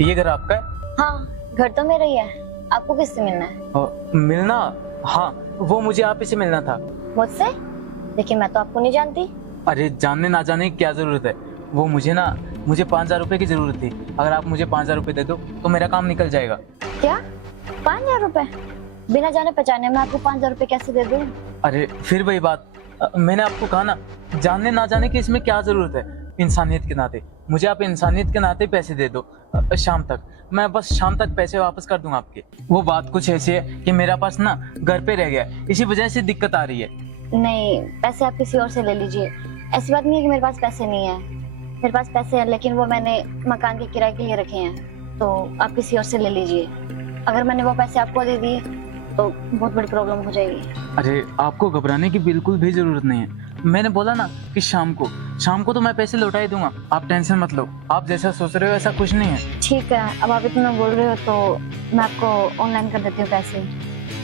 ये घर आपका है? हाँ, घर तो मेरा ही है। आपको किससे मिलना है? मिलना? हाँ, वो मुझे आप ही से मिलना था। मुझसे? लेकिन मैं तो आपको नहीं जानती। अरे जानने ना जाने की क्या जरूरत है, वो मुझे 5,000 रुपए की जरूरत थी। अगर आप मुझे 5,000 रुपए दे दो तो मेरा काम निकल जाएगा। क्या? 5,000 रुपए? बिना जाने पहचाने मैं आपको 5,000 रुपए कैसे दे दूँ? अरे फिर वही बात, मैंने आपको कहा ना, जानने ना जाने की इसमें क्या जरूरत है। इंसानियत के नाते मुझे आप इंसानियत के नाते पैसे दे दो। शाम तक, मैं बस शाम तक पैसे वापस कर दूंगा आपके। वो बात कुछ ऐसी है कि मेरा पास ना घर पे रह गया, इसी वजह से दिक्कत आ रही है। नहीं, पैसे आप किसी और से ले लीजिए। ऐसी बात नहीं है कि मेरे पास पैसे नहीं है। मेरे पास पैसे हैं, लेकिन वो मैंने मकान के किराए के लिए रखे हैं, तो आप किसी और से ले लीजिए। अगर मैंने वो पैसे आपको दे दिए तो बहुत बड़ी प्रॉब्लम हो जाएगी। अरे आपको घबराने की बिल्कुल भी जरूरत नहीं है। मैंने बोला ना कि शाम को तो मैं पैसे लौटा ही दूंगा। आप टेंशन मत लो, आप जैसा सोच रहे हो ऐसा कुछ नहीं है। ठीक है, अब आप इतना बोल रहे हो तो मैं आपको ऑनलाइन कर देती हूँ पैसे।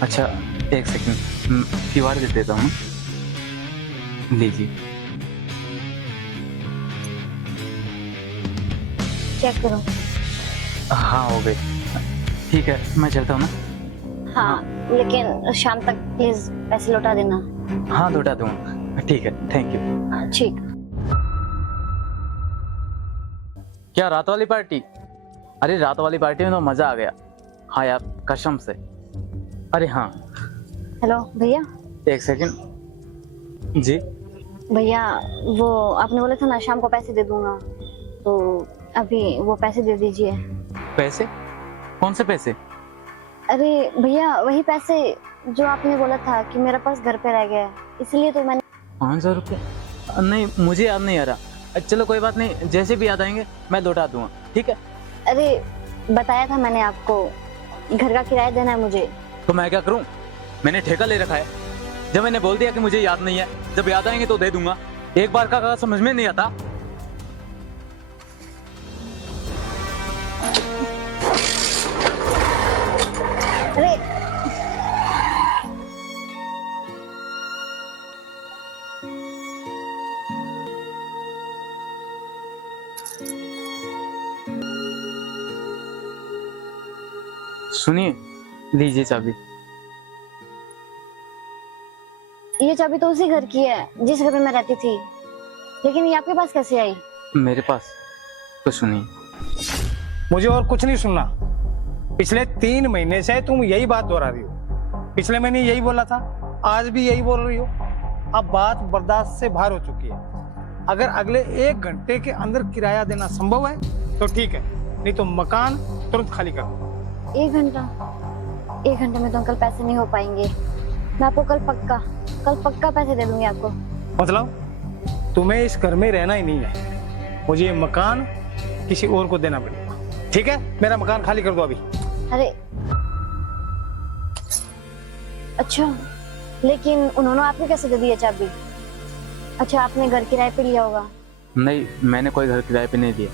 अच्छा एक सेकंड, क्यूआर दे देता हूँ, लीजिए। चेक करो। हाँ हो गए। ठीक है मैं चलता हूँ ना। हाँ, लेकिन शाम तक प्लीज पैसे लौटा देना। हाँ लौटा दूंगा। ठीक है, थैंक यू। हाँ, ठीक। क्या रात वाली पार्टी? अरे रात वाली पार्टी में तो मजा आ गया। हाँ यार कसम से। अरे हाँ हेलो भैया। एक सेकंड जी। भैया, वो आपने बोला था ना शाम को पैसे दे दूंगा, तो अभी वो पैसे दे दीजिए। पैसे? कौन से पैसे? अरे भैया, वही पैसे जो आपने बोला था कि मेरे पास घर पे रह गया, इसलिए तो मैंने। 5,000 रुपये? नहीं मुझे याद नहीं आ रहा। चलो कोई बात नहीं, जैसे भी याद आएंगे मैं लौटा दूंगा, ठीक है? अरे बताया था मैंने आपको, घर का किराया देना है मुझे। तो मैं क्या करूं? मैंने ठेका ले रखा है। जब मैंने बोल दिया कि मुझे याद नहीं है, जब याद आएंगे तो दे दूंगा। एक बार का समझ में नहीं आता। अरे सुनिए, लीजिए चाबी। ये चाबी तो उसी घर की है जिस घर में मैं रहती थी, लेकिन ये आपके पास कैसे आई? मेरे पास? तो सुनिए। मुझे और कुछ नहीं सुनना। पिछले 3 महीने से तुम यही बात दोहरा रही हो। पिछले महीने यही बोला था, आज भी यही बोल रही हो। अब बात बर्दाश्त से बाहर हो चुकी है। अगर अगले 1 घंटे के अंदर किराया देना संभव है तो ठीक है, नहीं तो मकान तुरंत खाली कर दो। 1 घंटा? 1 घंटे में तो अंकल पैसे नहीं हो पाएंगे। मैं आपको कल पक्का पैसे दे दूंगी आपको। मतलब तुम्हें इस घर में रहना ही नहीं है, मुझे ये मकान किसी और को देना पड़ेगा। ठीक है, मेरा मकान खाली कर दो अभी। अरे अच्छा, लेकिन उन्होंने आपको कैसे दे दिया चाबी? अच्छा, आपने घर किराए पे लिया होगा। नहीं, मैंने कोई घर किराए पे नहीं दिया।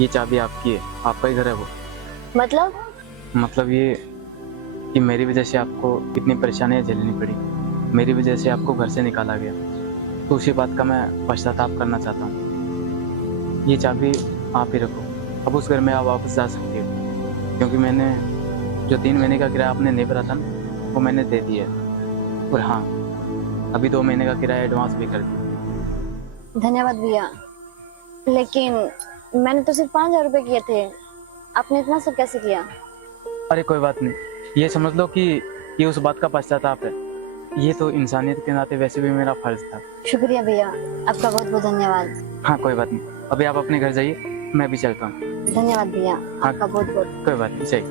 ये चाबी आपकी है, आपका ही घर है वो। मतलब ये कि मेरी वजह से आपको इतनी परेशानियां झेलनी पड़ी, मेरी वजह से आपको घर से निकाला गया, तो उसी बात का मैं पश्चाताप करना चाहता हूँ। ये चाबी आप ही रखो। अब उस घर में आप वापस जा सकती हो, क्योंकि मैंने जो 3 महीने का किराया आपने नहीं भरा था ना, वो मैंने दे दिया है। और हाँ, अभी 2 महीने का किराया एडवांस भी कर दिया। धन्यवाद भैया, लेकिन मैंने तो सिर्फ 5,000 रुपए किए थे। आपने इतना सब कैसे किया? अरे कोई बात नहीं, ये समझ लो कि ये उस बात का पश्चाताप है। ये तो इंसानियत के नाते वैसे भी मेरा फर्ज था। शुक्रिया भैया, आपका बहुत बहुत धन्यवाद। हाँ कोई बात नहीं, अभी आप अपने घर जाइए, मैं भी चलता हूँ। धन्यवाद भैया, हाँ। आपका बहुत बहुत। कोई बात नहीं, चाहिए।